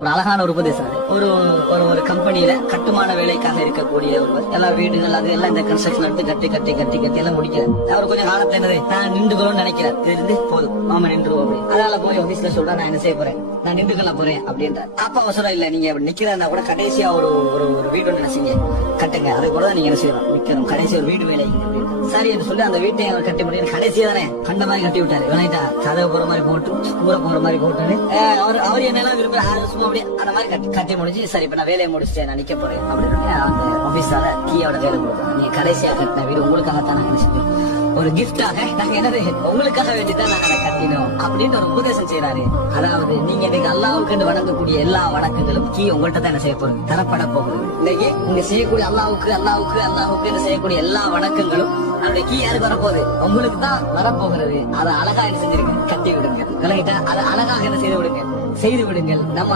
ஒரு அழகான ஒரு உபதேசம் அது. ஒரு ஒரு ஒரு கம்பெனியில கட்டுமான வேலைக்காக இருக்கக்கூடிய ஒருவர் எல்லா வீடுகள் அது எல்லாம் இந்த கன்ஸ்ட்ரக்ஷன் எடுத்து கட்டி கட்டி கட்டி கட்டி எல்லாம் முடிக்கிறார். அவர் கொஞ்சம் காலத்துல என்னது நான் நின்றுக்கணும்னு நினைக்கிறார். இருந்து போதும் மாமா நின்றுவோம் அப்படி. அதனால போய் ஆபீஸ்ல சொல்றா நான் என்ன செய்ய போறேன், நான் நின்றுக்கலாம் போறேன் அப்படின்றார். அப்ப அவர் சொல்ல இல்ல நீங்க அப்படி நிக்கிறதா கூட கடைசியா ஒரு ஒரு ஒரு வீடு ஒன்று செய்ய கட்டுங்க, அது கூட நீங்க என்ன செய்யணும் நிக்கணும், கடைசி ஒரு வீடு வேலை சரி என்று சொல்லி அந்த வீட்டை அவர் கட்டி முடியும். கடைசியா தானே கண்ட மாதிரி கட்டி விட்டாரு. விளையாட்டா கதவை போற மாதிரி போட்டு கூரை போற மாதிரி போட்டாரு. அவர் என்னெல்லாம் விரும்புற சும்மா அப்படியே அந்த மாதிரி கட்டி முடிஞ்சு சரி இப்ப நான் வேலையை முடிச்சுட்டேன் நான் நிக்க போறேன் அப்படின்னு அந்த ஆபீஸால கீயோட வேலை கொடுத்தாங்க. நீங்க கடைசியா கட்டின வீடு உங்களுக்காகத்தான் நாங்க நினைச்சோம், ஒரு கிஃப்டாக நாங்க என்னது உங்களுக்காக வேண்டிதான் நாங்க கட்டினோம் அப்படின்னு ஒரு உபதேசம் செய்யறாரு. அதாவது நீங்க இன்னைக்கு அல்லாவுக்கு வணங்கக்கூடிய எல்லா வணக்கங்களும் கீ உங்கள்கிட்ட தான் என்ன செய்ய போறது, தரப்பட போகுது. இன்னைக்கு நீங்க செய்யக்கூடிய அல்லாவுக்கு அல்லாவுக்கு அல்லாவுக்கு செய்யக்கூடிய எல்லா வணக்கங்களும் அந்த கீ யாருக்கு வரப்போகுது, உங்களுக்கு தான் வரப்போகிறது. அதை அழகா என்ன செஞ்சிருங்க கட்டி விடுங்க. அதை அழகாக என்ன செய்து விடுங்கள் நம்ம